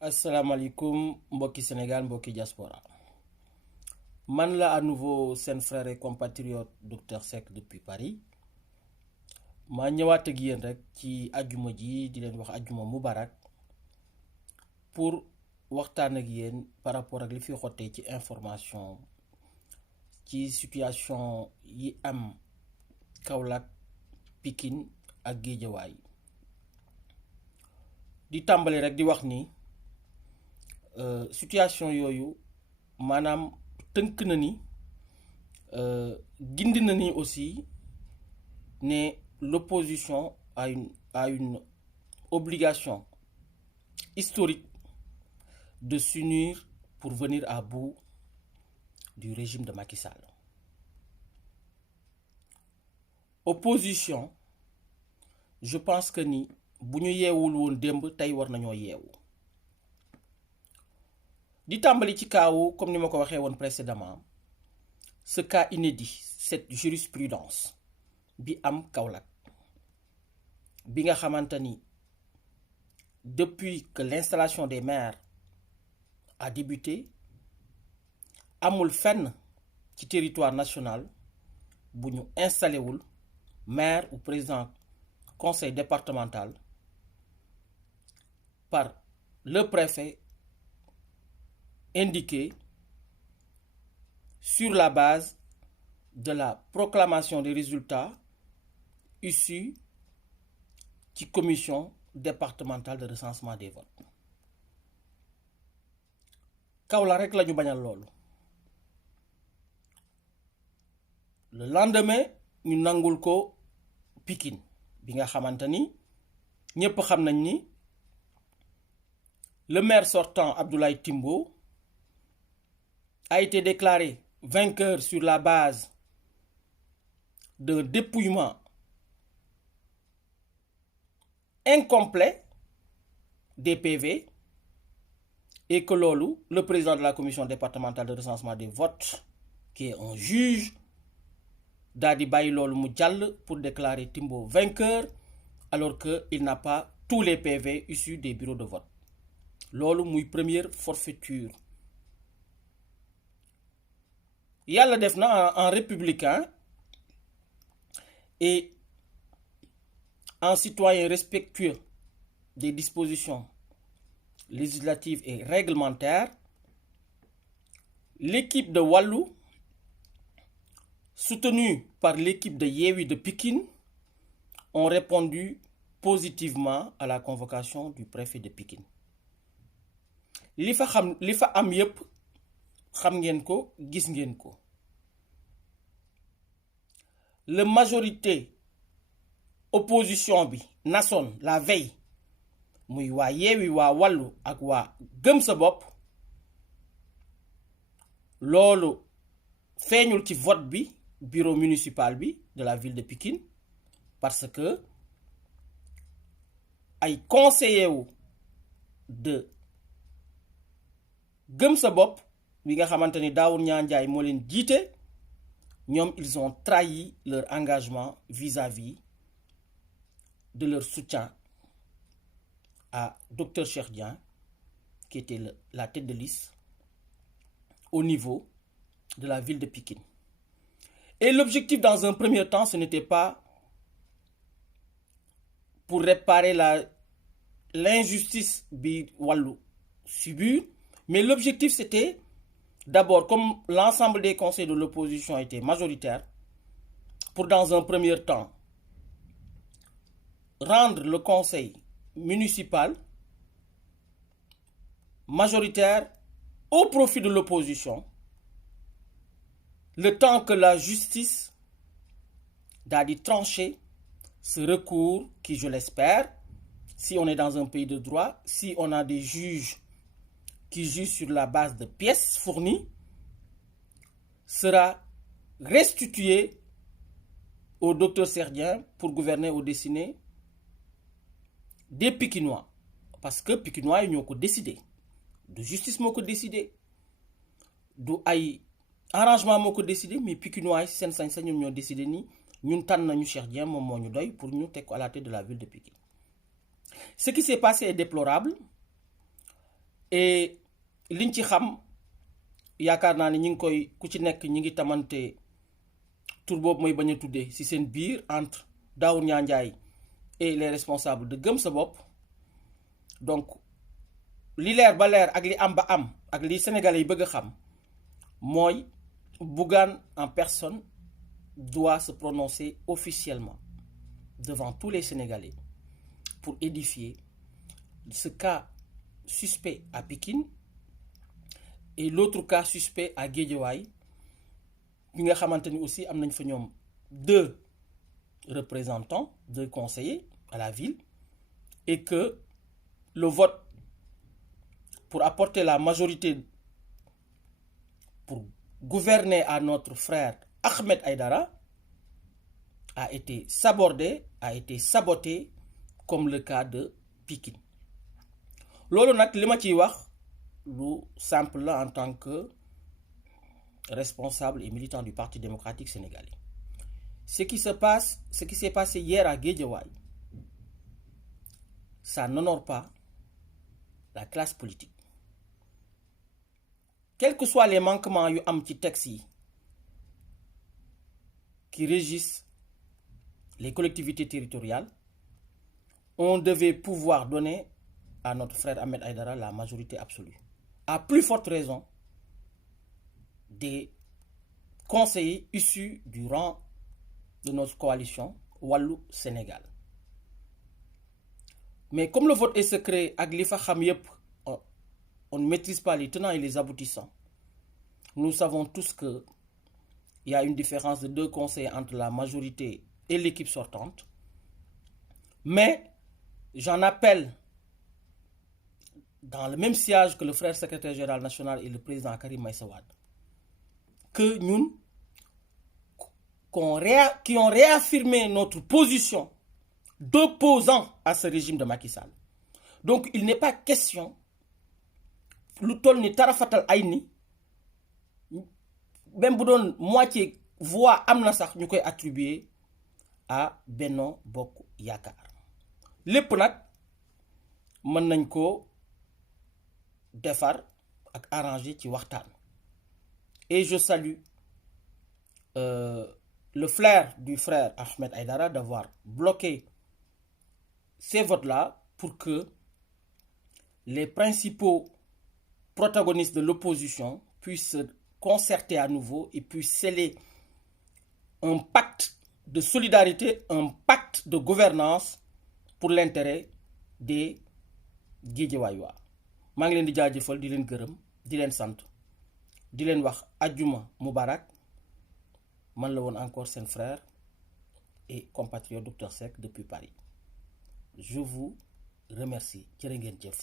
asalaamaaleykum mbokki Sénégal mbokki diaspora man la à nouveau seen frère et compatriote Docteur Seck depuis Paris maa ñëwaat ak yéen rek ci ajjuma ji di leen wax ajjuma mubarak pour waxtaan ak yéen par rapport ak li fi xottee ci information ci situation yi am Kaolack Pikine ak Guédiawaye di tàmbali rek di wax ni situation yooyu maanaam tënk na ni gindi na ni aussi ne l'opposition a une obligation historique de s'unir pour venir à bout du régime de Macky Sall. Opposition, je pense que ni bu ñu yeewul woon démb tey war nañoo yeewu. di tàmbali ci kaawu comme ni ma ko waxee woon précédemment ce cas inédit cette jurisprudence bi am Kaolack bi nga xamante ni depuis que l'installation des maires a débuté amul fenn ci territoire national bu ñu installé wul maire ou président conseil départemental par le préfet indiqué sur la base de la proclamation des résultats issus ci commission départementale de recensement des votes Kaolack rek la ñu bañal loolu le lendemain ñu nangul ko Pikine bi nga xamante ni ñépp xam nañ ni le maire sortant Abdoulaye Timbo a été déclaré vainqueur sur la base d'un dépouillement incomplet des PV et que loolu le président de la commission départementale de recensement des votes qui est un juge daal di bàyyi loolu mu jàll pour déclarer Timbo vainqueur alors que il n'a pas tous les PV issus des bureaux de vote loolu muy première forfaiture. Yàlla def na en républicain et en citoyen respectueux des dispositions législatives et réglementaires, l'équipe de Wallu, soutenue par l'équipe de Yewwi de Pikine, ont répondu positivement à la convocation du préfet de Pikine. li fa am yépp xam ngeen ko gis ngeen ko. La majorité opposition bi nasoon la veille muy waa Yewwi waa Wallu ak waa Gëm Sa Bopp loolu feeñul ci vote bi bureau municipal bi de la ville de Pikine parce que ay conseillers wu de Gëm Sa Bopp bi nga xamante ni Daour Niang Ndiaye moo leen jiite ñoom ils ont trahi leur engagement vis-à-vis de leur soutien à Docteur Cheikh Dieng qui était la tête de liste au niveau de la ville de Pikine. Et l'objectif dans un premier temps ce n'était pas pour réparer l'injustice bi Wallu subir, mais l'objectif c'était d'abord, comme l'ensemble des conseils de l'opposition étaient majoritaires, pour dans un premier temps rendre le conseil municipal majoritaire au profit de l'opposition, le temps que la justice daal di trancher ce recours qui, je l'espère, si on est dans un pays de droit, si on a des juges qui jugent sur la base de pièces fournies, sera restitué au docteur Cheikh Dieng pour gouverner au destiné des Pikinois. Parce que Pikinois yi ñoo ko décidé du justice moo ko décidé du ay arrangement moo ko décidé mais Pikinois yi seen sañ-sañ ñoom ñoo décidé ni ñun tànn nañu Cheikh Dieng moom moo ñu doy pour ñu teg ko à la tête de la ville de Pikine. Ce qui s'est passé est déplorable. et liñ ci xam yaakaar naa ne ñi ngi koy ku ci nekk ñi ngi tamante tur boobu mooy bañ a tuddee ci seen biir entre Daour Niang Ndiaye et les responsables de Gëm Sa Bopp. Donc li leer ba leer ak li am ba am ak li Sénégalais yi bëgg a xam mooy Bougane en personne doit se prononcer officiellement devant tous les Sénégalais pour édifier ce cas suspect à Pikine et l'autre cas suspect à Guédiawaye bi nga xamante ni aussi am nañ fa ñoom 2 représentants, 2 conseillers à la ville, et que le vote pour apporter la majorité pour gouverner à notre frère Ahmed Aïdara a été sabordé, a été saboté comme le cas de Pikine. loolu nag li ma ciy wax lu simple la en tant que responsable et militant du Parti démocratique sénégalais. Ce qui s'est passé hier à Guédiawaye, ça n'honore pas la classe politique. Quels que soient les manquements yu am ci texte yi qui régissent les collectivités territoriales, on devait pouvoir donner à notre frère Ahmed Aïdara la majorité absolue. À plus forte raison des conseillers issus du rang de notre coalition Wallu Sénégal. Mais comme le vote est secret ak li fa xam yépp, on ne maîtrise pas les tenants et les aboutissants. Nous savons tous que il y a une différence de 2 conseillers entre la majorité et l'équipe sortante. Mais j'en appelle dans le même sillage que le frère secrétaire général national et le président Karim Meïssa Wade, que nous qui ont réaffirmé notre position d'opposant à ce régime de Macky Sall. Donc il n'est pas question lu toll ni tarafatal ay ni même bu doon moitié voix am na sax ñu koy attribuer à Benno Bokk Yaakaar. lépp nag mën nañ ko defar ak arranger ci waxtaan. Et je salue le flair du frère Ahmed Aïdara d'avoir bloqué ces votes-là pour que les principaux protagonistes de l'opposition puissent se concerter à nouveau et puissent sceller un pacte de solidarité, un pacte de gouvernance pour l'intérêt des Guédiawayois. maa ngi leen di jaajëfal di leen gërëm di leen sant di leen wax ajjuma mubarak. Man la woon encore seen frère et compatriote Docteur Seck depuis Paris. Je vous remercie. Jërë ngeen jëf.